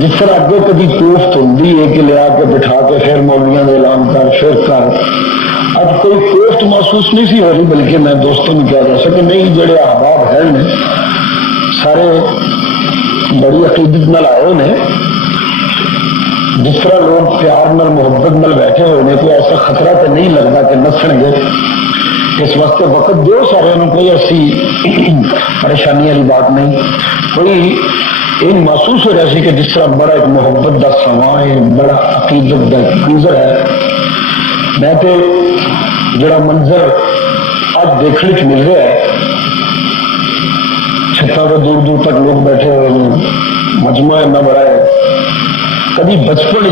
جس طرح اگے کبھی کوفت ہوتی ہے کہ لیا کے بٹھا کے پھر مولویاں کا اعلان کر پھر کر، اب کوئی کوفت محسوس نہیں سی ہو رہی، بلکہ میں دوستوں نے کہا جا سکے نہیں جڑے احباب ہیں سارے بڑی عقیدت نال آئے نے، جس طرح لوگ پیار نال محبت نال بیٹھے ہوئے نے، کوئی ایسا خطرہ تو نہیں لگتا کہ نسن گے۔ اس واسطے وقت دیو سارے، کوئی ایسی پریشانی والی بات نہیں، کوئی یہ محسوس ہو رہا سی کہ جس طرح بڑا ایک محبت کا سماں ہے، بڑا عقیدت کا منظر ہے۔ میں تو جڑا منظر اب دیکھنے کو مل رہا ہے، چھتاں پہ دور دور تک لوگ بیٹھے ہوئے ہیں، مجموعہ اتنا بڑا ہے۔ کبھی بچپن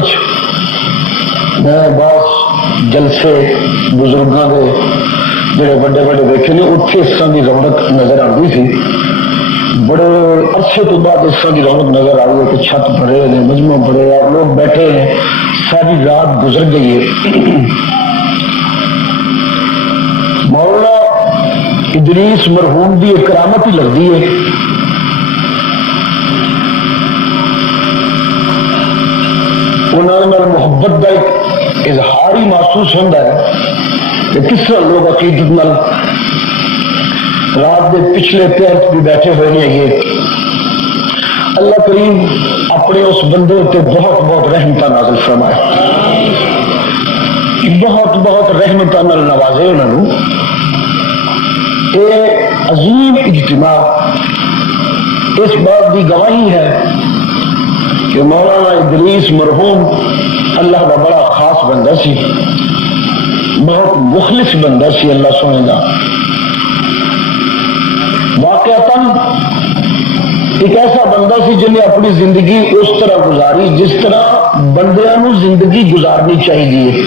میں بعض جلسے بزرگوں کے جڑے بڑے بڑے دیکھے نے، اتنے اس طرح کی رونق نظر آتی تھی، بڑے عرصے تو بعد اس طرح کی رونق نظر آ رہی ہے کہ چھت بھرے ہیں، مجموعہ بڑے ہیں، لوگ بیٹھے ہیں، ساری رات گزر گئی ہے۔ مولانا ادریس مرحوم کی ایک کرامت ہی لگتی ہے، انہوں نے محبت کا ایک اظہار ہی محسوس ہوتا ہے کہ کس طرح لوگ عقیدت نال رات کے پچھلے پہر بھی بیٹھے ہوئے نہیں ہے۔ اللہ کریم اپنے اس بندے اتنے بہت بہت رحمتاں نازل فرمائے، بہت بہت رحمتاں نال نوازے انہوں نے۔ یہ عظیم اجتماع اس بات کی گواہی ہے کہ مولانا ادریس مرحوم اللہ کا بڑا خاص بندہ سی، بہت مخلص بندہ سی اللہ سونے کا۔ واقعتاً ایک ایسا بندہ سی جن نے اپنی زندگی اس طرح گزاری جس طرح بندیاں نو زندگی گزارنی چاہیے۔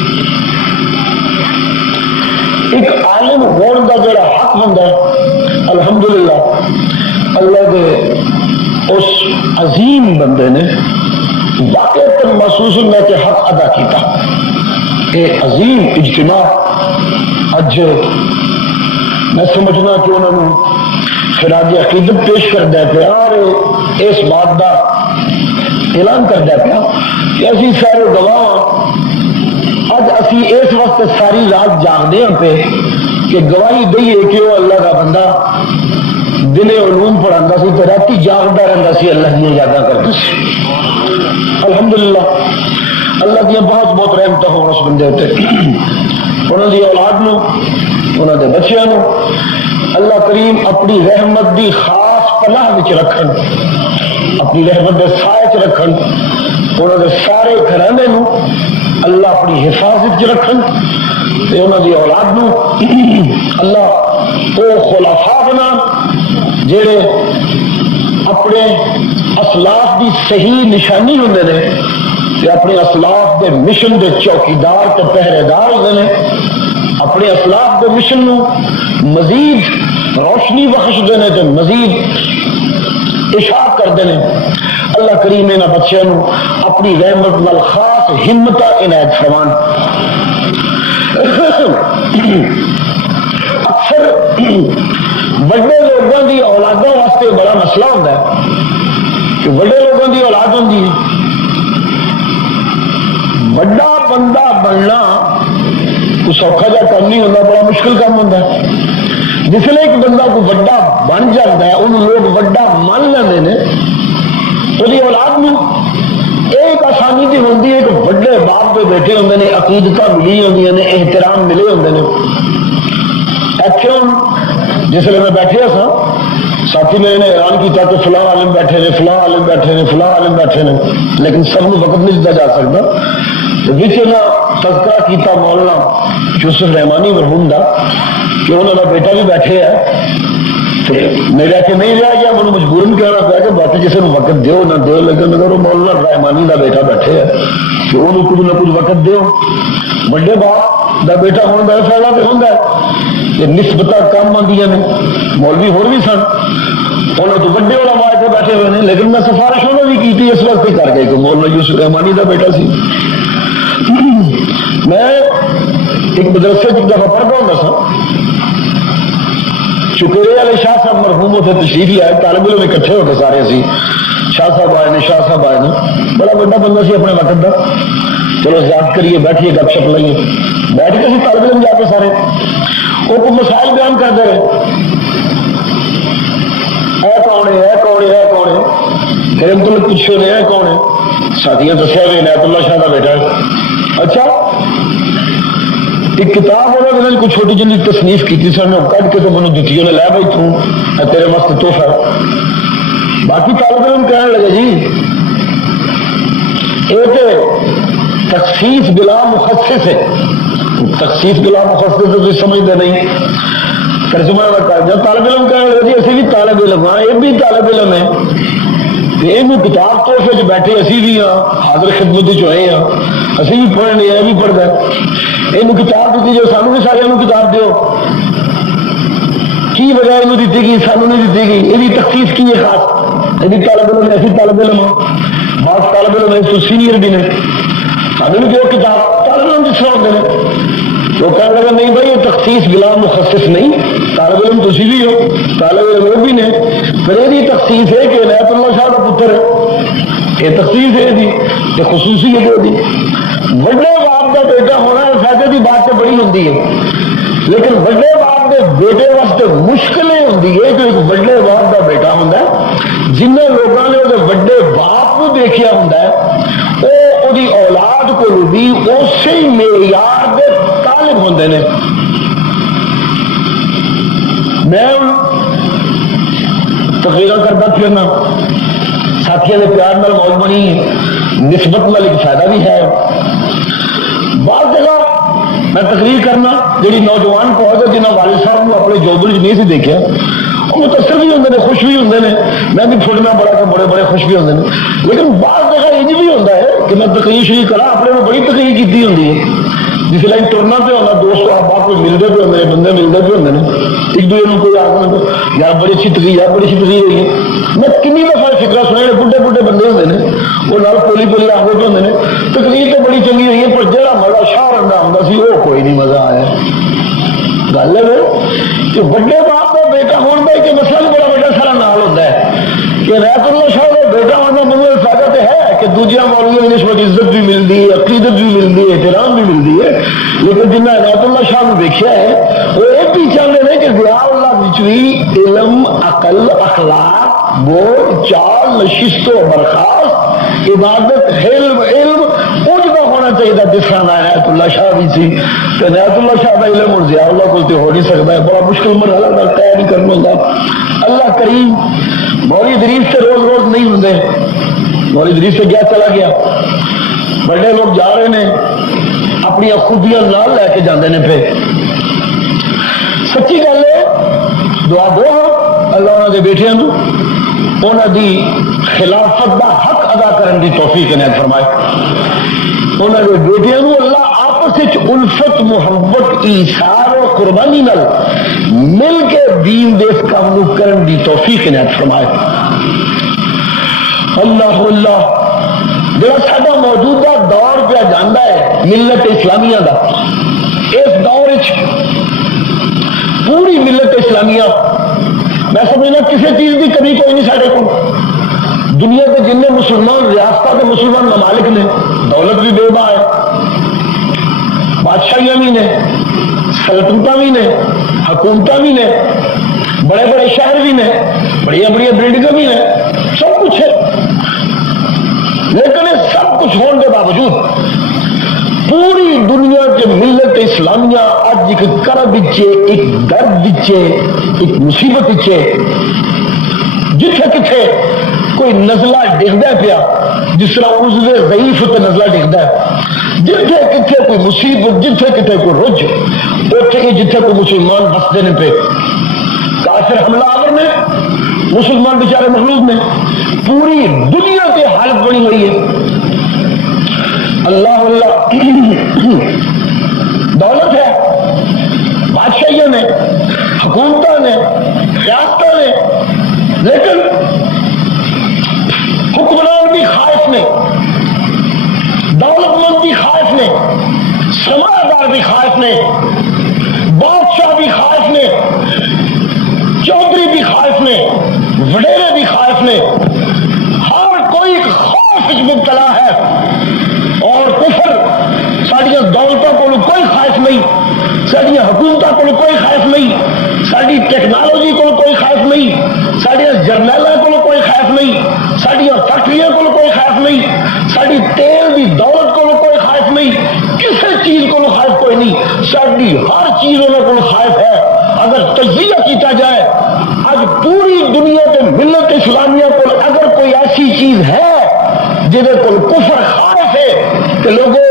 ایک عالم ہون کا جڑا حق بندہ ہے، الحمدللہ اللہ کے اس عظیم بندے نے واقعتاً محسوس ہوتا کہ حق ادا کیتا۔ یہ عظیم اجتماع اج میں سمجھنا کہ انہوں نے خراج عقیدت پیش کردہ پیا اور اس بات کا اعلان کردہ پیا کہ اسی سارے گواہ اج اسی اس وقت ساری رات جاگدے ہاں پہ کہ گواہی دئیے کہ وہ اللہ کا بندہ دن علوم پڑھاتا سی تو راتی جاگتا رہتا سی، اللہ دیا یاداں کرتا سی۔ الحمدللہ اللہ دیا بہت بہت رحمت ہو اس بندے اتنے، انہوں دی اولاد نو، انہوں دے بچیاں نو اللہ کریم اپنی رحمت دی خاص پناہ وچ رکھن، اپنی رحمت دے سائے چ رکھن، انہوں دے سارے گھرانے نو اللہ اپنی حفاظت چ رکھن، تے انہوں دی اولاد نو اللہ او خلفاء بنا جڑے اپنے اسلاف دی صحیح نشانی ہوندے نے تے اپنے اسلاف دے مشن دے چوکیدار تے پہرے دار ہوندے نے، اپنے اسلاف دے مشن نو مزید روشنی بخشتے ہیں تے مزید اشاعت کرتے ہیں۔ اللہ کریم انہاں بچیاں نو اپنی رحمت نال خاص ہمت عنایت فرمان۔ اکثر بڑے لوگوں کی اولادوں واسطے بڑا مسئلہ ہوتا ہے کہ بڑے لوگوں کی اولاد ہوتی ہے، بڑا بندہ بننا کوئی سوکھا جا کام نہیں ہوتا، بڑا مشکل کام ہوتا ہے۔ جس لئے ایک بندہ کو بڑا بن جاتا ہے، ان لوگ بڑا مان لیتے ہیں، وہی اولاد میں ایک آسانی کی ہوتی ہے کہ بڑے باپ پہ بیٹھے ہوتے ہیں، عقیدت ملی ہوتی ہیں، احترام ملے ہوتے ہیں۔ جس لئے میں بیٹھے سا ساتھی نے اعلان کیا کہ فلاں عالم بیٹھے نے، فلاں عالم بیٹھے نے، فلاں عالم بیٹھے نے، لیکن سب کو وقت نہیں دیا جا سکتا۔ بچنا تذکرہ کیتا مولانا یوسف رحمانی مرحوم دا کہ انہوں کا بیٹا بھی بیٹھے ہے، میرا کہ نہیں رہا گیا، مجھے مجبوراً کہنا پیا کہ باقی کسی کو وقت دیو نہ دیو، لیکن اگر وہ مولانا رحمانی کا بیٹا بیٹھے ہے کہ انہوں کچھ نہ کچھ وقت دیو۔ بڑے باپ کا بیٹا ہونے کا فائدہ تو ہوتا ہے کہ نسبت کم آدی نے، مولوی ہور بھی سن، انہوں تو بڑے علماء کے بیٹھے ہوئے ہیں، لیکن میں سفارش انہوں نے کی اس وقت کر گئی کہ مولانا یوسف رحمانی کا بیٹا سی۔ میں ایک مدرسے ایک دفعہ پڑھتا ہوں سا، چکیرے والے شاہ صاحب مرحوم اتنے تشریف لے آئے، طالب علم اکٹھے ہو کے سارے سی شاہ صاحب آئے نے، شاہ صاحب آئے نے، بڑا بڑا بندہ سی اپنے وقت کا، چلو یاد کریے، بیٹھیے گپ شپ لائیے، بیٹھ کے طالب علم جا کے سارے وہ مسائل بیان کرتے رہے، اے کون ہے، اے کون ہے، اے کون ہے، پھر ہم تو پوچھو نے اے کون ہے، ساتھیاں دسیا بھی عنایت اللہ شاہ کا بیٹا ہے۔ اچھا ایک کتاب انہوں نے کوئی چھوٹی جی تصنیف کی سن، کٹ کے تو مجھے دیتی، انہیں لے بھائی تو تیرے واسطے تحفہ۔ باقی طالب علم کہنے لگے جی یہ تو تخصیص بلا مخصص ہے، تخصیص بلا مخصص تو سمجھتے نہیں، ترجمہ کر جب طالب علم کہنے لگے جی اسی بھی طالب علم ہاں، یہ بھی طالب علم ہے، یہ کتاب تحفے بیٹھے اسی بھی ہاں، حاضر خدمت چوئے ہاں، اسی بھی پڑھنے، یہ بھی پڑھتا ہے، یہ کتاب دیتی جو سانو بھی سارے کتاب دیو، کی وجہ یہ دیتی گئی، سانو نہیں دیتی گئی، یہ تخصیص کی ہے خاص، یہ طالب علم ایسی طالب علم ہاں، بعض طالب علم ہے تو سینئر بھی نے، سانو بھی جو کتاب طالب علم جس طرح ہوتے ہیں، وہ کہنے لگا نہیں بھائی یہ تخصیص بلا مخصص نہیں، طالب علم تسی بھی ہو، طالب علم وہ بھی نے، پھر یہ تخصیص ہے کہ عنایت اللہ شاہ کا پتر ہے، یہ تخصیص ہے دی، یہ خصوصیت ہے دی، بڑے باپ کا بیٹا ہونا فائدے کی بات تو بڑی ہوتی ہے، لیکن بڑے باپ کے بیٹے واسطے مشکلیں ہوتی ہے کہ ایک بڑے باپ کا بیٹا ہوں جن لوگوں نے وہ بڑے باپ کو دیکھا ہوں وہ اولاد کو بھی اسی معیار کے طالب ہوتے ہیں۔ میں تقریر کرتا پھرنا، ساتھیوں کے پیار نال موج بنی، نسبت نال ایک فائدہ بھی ہے، بعض جگہ میں تقریر کرنا جی نوجوان فوج ہے جنہیں والد صاحب کو اپنے جوبل نہیں سی دیکھا، وہ متاثر بھی ہوتے ہیں، خوش بھی ہوتے ہیں، میں بھی پھٹنا بڑا بڑے بڑے خوش بھی ہوتے ہیں، لیکن بعض جگہ یہ بھی ہوتا ہے کہ میں تقریر شریف کرا اپنے میں بڑی تقریر کی ہوتی ہے، جس لائن ٹرنا پہ ہونا، دوست احباب کوئی ملتے پہ ہوتے ہیں، بندے ملتے پہ ہوتے ہیں، ایک دوسرے کوئی آگے یار بڑی اچھی تقریر، یار بڑی اچھی تقریر ہوئی ہے، میں کنی دفعہ فکر سنے بڈھے بڈھے بندے ہوتے ہیں، وہ نال پولی پولی آگے پہ ہوتے ہیں، تقریر تو بڑی چنگی ہوئی ہے پر جہاں مزہ شاہ رنگا ہوتا سی وہ کوئی نہیں مزہ آیا۔ گل ہے کہ بڑے باپ کا بیٹا ہونے کا ایک مسئلہ بھی بڑا بڑا سارا نال ہوتا ہے کہ عنایت اللہ شاہ کا بیٹا ہونا مجھے فائدہ تو ہے کہ دوسرے مولویوں کی نسبت عزت بھی ملتی ہے، عقیدت بھی ملتی ہے، احترام بھی ملتی ہے، لیکن جنہیں عنایت اللہ شاہ نے دیکھا ہے وہ یہ بھی چاہتے ہیں کہ ضیاء اللہ بھی علم، عقل، اخلاق، بول چال، نشست و برخاست، عبادت، علم اجدا ہونا چاہیے جس طرح عنایت اللہ شاہ بھی سی، تو عنایت اللہ شاہ کا علم اور ضیاء اللہ کو ہو نہیں سکتا ہے، بڑا مشکل مرحلہ کا طے نہیں کرنا ہوگا۔ اللہ کریم مولوی ادریس سے روز روز نہیں ہوتے، مولوی ادریس سے کیا چلا گیا، بڑے لوگ جا رہے ہیں اپنی خوبیاں نال لے کے جاندے نے، پہ سچی گل ہے، دعا دو اللہ انہوں نے بیٹھیاں نو انہوں دی خلافت دا حق ادا کرنے کی توفیق عنایت فرمائے، انہوں نے بیٹیاں نو اللہ آپس الفت، محبت، ایثار و قربانی نال مل کے دین دے اس کام نو کرن دی توفیق عنایت فرمائے۔ اللہ اللہ جڑا ساڈا موجودہ دور پہ جاندا ہے ملت اسلامیہ دا، اس دور پوری ملت اسلامیہ میں سمجھنا کسی چیز کی کمی کوئی نہیں سارے کو، دنیا کے جن مسلمان ریاستوں کے مسلمان ممالک نے، دولت بھی بے باں ہے، بادشاہیاں بھی نے، سلطنتیں بھی نے، حکومتیں بھی نے، بڑے بڑے شہر بھی نے، بڑی بڑی بلڈنگیں بھی نے، سب کچھ ہے، لیکن سب کچھ ہونے کے باوجود پوری دنیا کے ملت اسلامیہ اج ایک کرب وچ، ایک درد وچ، ایک مصیبت وچ، جتھے کتھے کوئی نزلہ ڈگدا پیا، جس طرح عضو ضعیف تے نزلہ ڈگدا ہے، جتھے کتھے کوئی مصیبت، جتھے کتھے کوئی رج، اوتھے جتھے کوئی مسلمان بستے نے پہ کافر حملہ آور نے، مسلمان بیچارے مغلوب نے، پوری دنیا کی حالت بنی ہوئی ہے۔ اللہ اللہ دولت ہے، بادشاہیوں نے، حکومتوں نے، ریاستوں نے، لیکن حکمران بھی خائف نے، دولت مند بھی خائف نے، سرمایہ بھی خائف نے، بادشاہ بھی خائف نے، چودھری بھی خائف نے، وڈیرے بھی خائف نے، ہر کو کوئی خائف نہیں، ساری ٹیکنالوجی کو کوئی خائف نہیں، سارے جرنیلوں کو کوئی خائف نہیں، ساری فیکٹریوں کو کوئی خائف نہیں، ساری تیل کی دولت کو کوئی خائف نہیں، کسی چیز کو خائف کوئی نہیں، ساری ہر چیز کو خائف ہے۔ اگر تجزیہ کیتا جائے آج پوری دنیا کے ملت اسلامیہ کو اگر کوئی ایسی چیز ہے جہاں کو کفر خائف ہے کہ لوگوں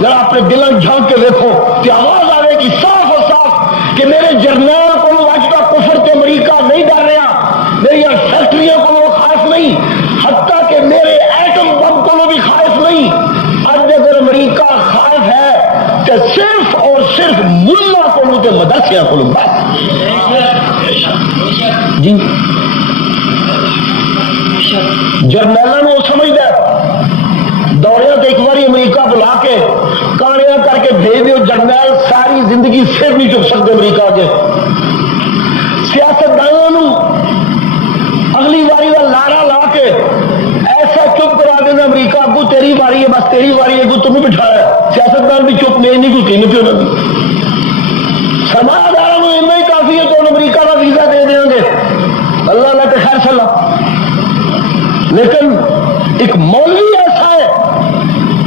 ذرا اپنے دلوں جھانک کے دیکھو کہ آواز آئے گی صاف اور صاف کہ میرے جرنیل کو اج کا کفر کے امریکہ نہیں ڈر رہا، میری فیکٹریوں کو خائف نہیں، حتیٰ کہ میرے ایٹم بم کو بھی خائف نہیں۔ اب اگر امریکہ خائف ہے تو صرف اور صرف ملا کو مدرسے کو بس جی جرنیلوں وہ سمجھتا دوریا تو ایک بار امریکہ بلا کے کہانیاں کر کے بھیج دیو، جرنیل ساری زندگی سر نہیں چک سکتے امریکہ کے سیاستدانوں اگلی باری کا لارا لا کے ایسا چپ کرا دینا امریکہ کو تیری باری ہے، بس تیری باری ہے، کو تمہیں بٹھایا سیاستدان بھی چپ نہیں کوئی قیمت کیوں نہ سرمایہ داروں کو اتنا ہی کافی ہے تو امریکہ کا ویزا دے دیں گے، اللہ اللہ کے خیر صلاح۔ لیکن ایک مولوی ایسا ہے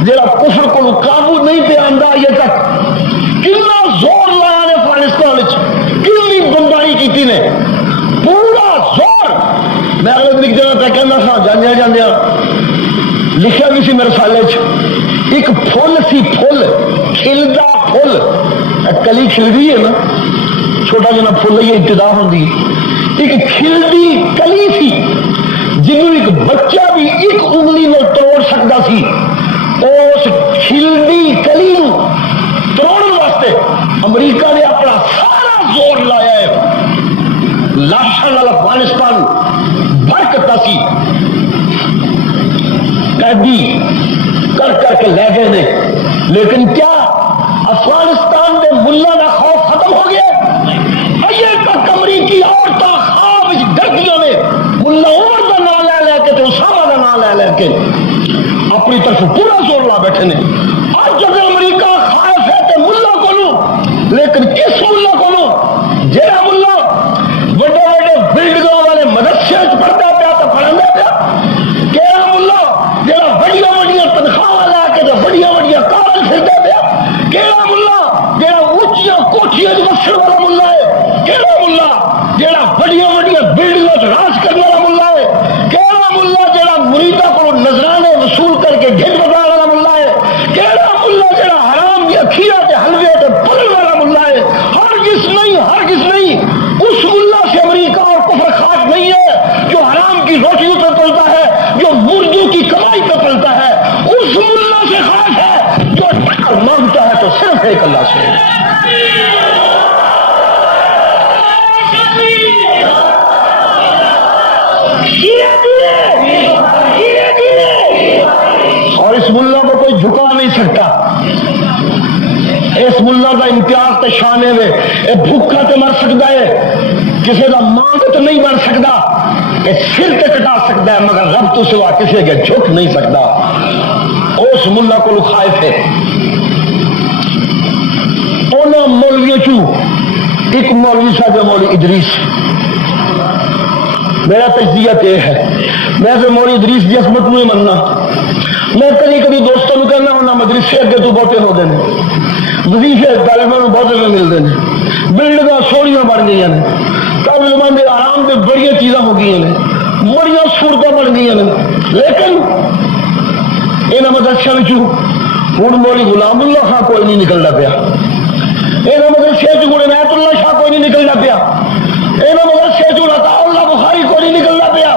جڑا کفر کو قابو نہیں پہ آندا یہ تک کتنا زور لایا نے افغانستان کتنی بمباری کی نے پورا زور۔ میں اگلے دن ایک جگہ پہ کہنا تھا جاندیا جاندیا لکھا بھی سی میرے سالے ایک پھول سی پھول کھلدا پھول کلی کھلدی ہے نا چھوٹا جنا پھول یہ ابتدا ہوندی ایک کھلدی کلی سی جنہوں ایک بچہ بھی ایک انگلی میں توڑ سکتا سی، اس کھلدی کلی توڑنے واسطے امریکہ نے اپنا سارا زور لایا ہے، لاشاں والا افغانستان برکتا سی قیدی کر کر کے لے گئے نے، لیکن کیا افغانستان میں ملا کا خوف ختم ہو گیا؟ یہ تک امریکی عورتیں خواب ڈردیاں نے ملا عمر کا نام لے لے کے تو اسامہ کا نام لے لے کے اپنی طرف پورا زور لا بیٹھے نے۔ آج جب امریکہ خائف ہے تو ملا کو لوں، لیکن کس ملا کو لوں؟ جہاں ملا بڑے بڑے بلڈنگوں والے مدرسے پڑھتا پیا تو پڑھا پیا، کہڑا ملا جہاں بڑی بڑی تنخواہ لا کے تو بڑی بڑی کار خریدا پیا، کہڑا ملا جہاں اونچیاں کوٹھیاں بسن والا ملا ہے، کہڑا ملا جہاں بڑی بڑی بلڈنگوں راج کرنے والا ملا ہے، کہڑا ملا جہاں مریدا کو نذرانے وصول کر کے ڈھڈ بگاڑ والا ملا ہے، کہڑا ملا جہاں حرام کی اکھیاں کے حلوے کے پلن والا ملا ہے؟ ہرگز نہیں، ہرگز نہیں۔ اس ملا سے امریکہ اور کفر خاص نہیں ہے جو حرام کی روٹیوں پہ پلتا ہے، جو مردوں کی کمائی پہ پلتا ہے، اس ملا سے خاص ہے جو مانگتا ہے تو صرف ایک اللہ سے۔ اور اس ملا کو کوئی جھکا نہیں سکتا، اس ملا کا امتیاز تو شانے وے، یہ بھوکا تو مر سکتا ہے، کسی کا مانگ تو نہیں بن سکتا، یہ سر تے کٹا سکتا ہے مگر رب تو سوا کسی کے جھک نہیں سکتا۔ اس ملا کو خائف ہے۔ انہوں مولویوں چو ایک مولوی صاحب مولوی ادریس، میرا تجزیہ یہ ہے، میں تو مولوی ادریس کی عظمت نہیں مننا، میں کبھی کبھی دوستوں کو کہنا ہونا مدرسے اگے تو بہتے ہوتے ہیں، وظیفے طالبان بہتے میں ملتے ہیں، بلڈنگاں سوڑیاں بن گئی ہیں، طالبان کے آرام سے بڑی چیزاں ہو گئی ہیں، بڑی سہولتیں بن گئی ہیں، لیکن یہاں مدرسے ہوں مولی غلام اللہ خان کوئی نہیں نکلنا پیا، یہاں مدرسے عنایت اللہ شاہ کوئی نہیں نکلنا پیا، یہاں مدرسے عطا اللہ بخاری کوئی نہیں نکلنا پیا،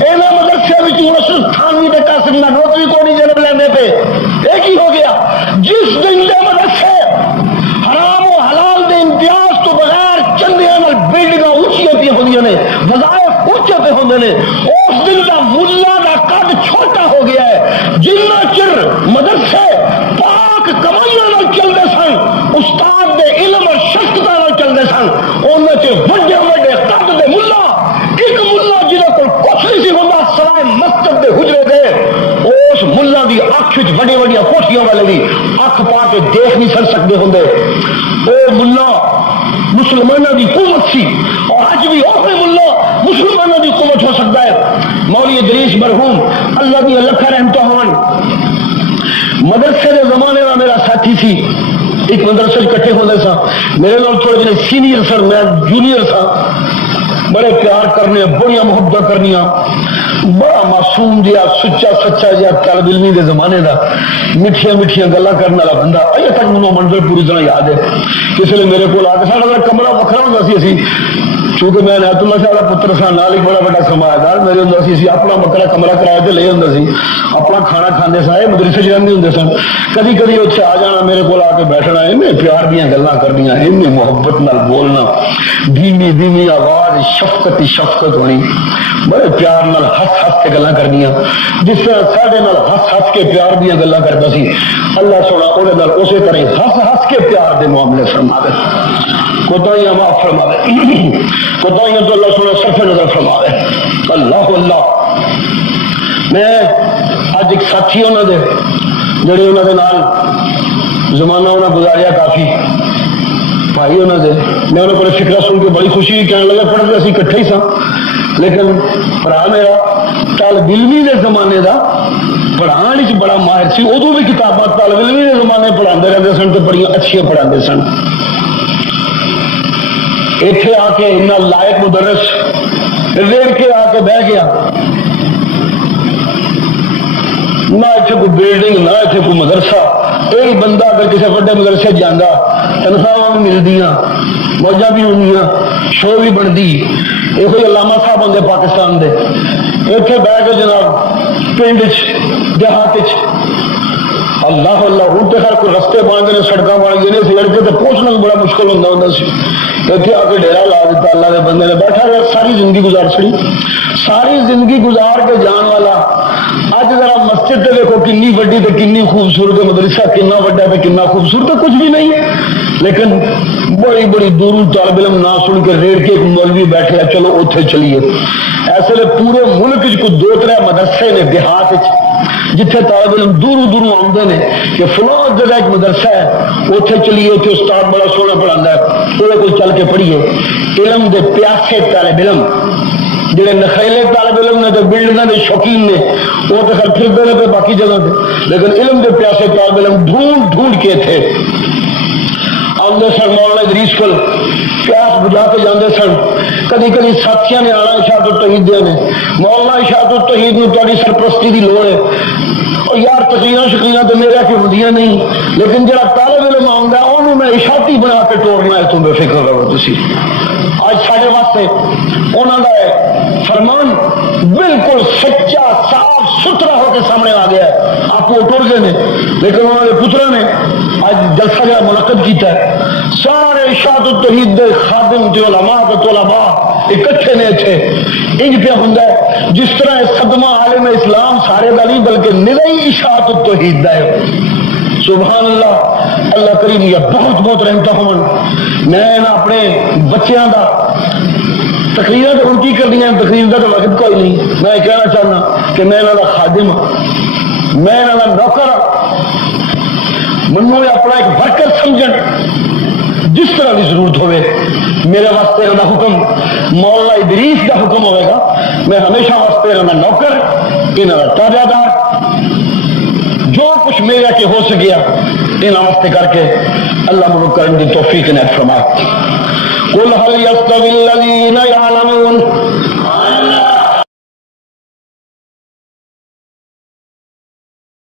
یہاں مدرسے نصرت تھانوی کے قاسم نانوتوی کو نہیں جنم لینے پہ۔ ایک ہی ہو گیا جس دن دے مدرسے حرام و حلال دے امتیاز تو بغیر چندیاں بلڈنگاں اونچیاں پہ ہوندیاں نے، وظائف اونچے پہ ہوندے نے، اس دن دا ملا دا قد چھوٹا ہو گیا ہے۔ جنہ چر مدرسے پاک کمائیاں نال چلدے سن، استاد دے علم اور شفقت نال چلدے سن، انہاں چ بڑے بڑے قد دے ملا، ایک ملا جنہاں کول کچھ نہیں سی ہوندا سوائے مسجد دے حجرے دے، اس ملا دی اکھ وچ بڑی بڑی کوٹھیاں والے دی اکھ پا کے دیکھ نہیں سن سکدے ہوندے۔ او ملا مسلمانوں کی قوت سی اور اج بھی اوہے ملا مسلمانوں کی قوت ہو سکتا ہے. مولوی ادریس مرحوم اللہ کی لکھا رحمتہ ہون مدرسے کے زمانے کا میرا ساتھی سی. ایک مدرسے کٹھے ہوتے سا, میرے نال تھوڑے جنے سینئر سر, میں جونیئر سا. بڑے پیار کرنے, بڑی محبت کرنی, بڑا معصوم جہا سچا سچا جہا طالب علمی کے زمانے کا میٹھیاں میٹھیاں گلا کرنے والا بندہ. اجے تک مجھے منظر پوری طرح یاد ہے. کسی نے میرے کو آ کے سارا کمرہ وکرا ہوتا سی. اسی چونکہ میں نیت اللہ شاہ کا پتر سا, نال ایک بڑا بڑا سرمایہ میرے ہوں سی. اپنا بکرا کمرہ کرایہ تے لے ہوں سی, اپنا کھانا کھانے سا. یہ مدرسے رہتے ہوں سن. کدی کدی اتنے آ جانا, میرے کو آ کے بیٹھنا, ایویں پیار دیا گلا کرنیا, ایویں محبت نال بولنا, دھیمی دھیمی آواز, شفقت ہی شفقت ہونی, بڑے پیار نال ہس ہس کے گلا کرنیا. جس طرح ساڈے نال ہس ہس کے پیار دیا گلا کرتا سی, اللہ سونا وہ اسی طرح ہس ہس کے پیار دے معاملے فرماوے, کوتاہیاں معاف فرماوے, کوتاہیاں تو اللہ سونا صرف نظر فرماوے. اللہ اللہ. میں اج ایک ساتھی انہوں نے جڑے انہوں نے نال زمانہ انہیں گزاریا کافی بھائی انہوں نے, میں انہوں کو فکرہ سن کے بڑی خوشی ہوئی. کہنے لگا پڑھتے اسی کٹھے ہی سا, لیکن برا میرا طالب علمی کے زمانے کا پڑھان بڑا ماہر سی. ادو بھی کتاباں طالب علمی کے زمانے پڑھاتے رہتے سن, تو بڑی اچھیاں پڑھاتے سن. اتنے آ کے اتنا لائق مدرس ریڑھ کے آ کے بہ گیا. نہ اتنے کوئی بلڈنگ, نہ اتنے کوئی مدرسہ. ایک بندہ اگر کسی بڑے مدرسے جانا, تنخواہ ملتی, موجہ بھی ہونی, شو بھی بنتی. یہ کوئی علامہ صاحب ہوں پاکستان دے, اتنے بہ کے جناب پنڈ دیہات. اللہ اللہ, ہوں تو خیر کوئی رستے بن گئے, سڑکیں بن گئی, سڑکیں تو پہنچنا بھی بڑا مشکل ہوتا سی. اتنے آ کے ڈیرا لا دیتا اللہ کے بندے نے, بیٹھا رہا, ساری زندگی گزار چڑی. ساری زندگی گزار کے جان والا اج ذرا مسجد تے دیکھو کنی وڈی تے کنی خوبصورت, مدرسہ کنا وڈا تے کنا خوبصورت, کچھ بھی نہیں ہے. لیکن بڑی بڑی دوروں طالب علم نہ سن کے ریڑھ کے ایک مولوی بیٹھے, چلو اتنے چلیے. ایسے لیے پورے ملک کو 2-3 مدرسے نے دیہات جتھے طالب علم دوروں دوروں آتے ہیں کہ فلاں جگہ ایک مدرسہ ہے, اتنے چلیے, اتنے استاد بڑا سونا پڑھاتا ہے, وہ کوئی چل کے پڑھیے. علم دے پیاسے طالب علم, جہے نخیلے طالب علم نے تو بلڈنگ کے شوقین نے, وہ تو خیر پھرتے رہتے باقی جگہ پہ, لیکن علم دے پیاسے طالب علم ڈھونڈ ڈھونڈ کے تھے آدھے سن. مولانا ادریس کل پیاس بجا کے جانے سن. کدی کدی ساتھیاں نے آنا اشاعت التوحید نے, مولانا اشاعت التوحید میں تاری سرپرستی کی لوڑ ہے. اور یار تقریریں شکریاں تو میرے کے ہوندیاں نہیں, لیکن جڑا طالب علم آؤں گا انہوں میں اشاعتی بنا کے توڑنا ہے. تم بے فکر رہو. تھی اج سارے واسطے انہوں کا فرمان بالکل سچا صاف ستھرا ہو کے سامنے آ گیا ہے. آپ وہ ٹر گئے ہیں, لیکن انہوں نے پترا نے اج جلسہ جہاں منعقد کیتا ہے, سارے اشاعت التوحید دے خادم تے علماء تے طلباء اکٹھے نے اتنے. انج پہ ہوں جس طرح صدمہ عالم اسلام سارے کا نہیں بلکہ نئی اشاعت التوحید دا ہے. سبحان اللہ. اللہ کریم یا بہت بہت رحمتہ ہون. میں اپنے بچیاں دا تقریر تو ان کی کرنی ہے, تقریر کا تو وقت کوئی نہیں. میں کہنا چاہنا کہ میں انہوں کا خادم ہوں, میں انہوں کا نوکر ہوں. منو اپنا ایک ورکر سمجھن, جس طرح کی ضرورت ہوئے میرے واسطے انہوں کا حکم مولانا ادریس کا حکم ہوئے گا. میں ہمیشہ واسطے انہوں کا نوکر, انہوں کا تابع دار, جو کچھ میرے کے ہو سکیا انہوں واسطے کر کے اللہ منو کرنے کی توفیق عنایت فرمائے. قل هل يستوي الذين يعلمون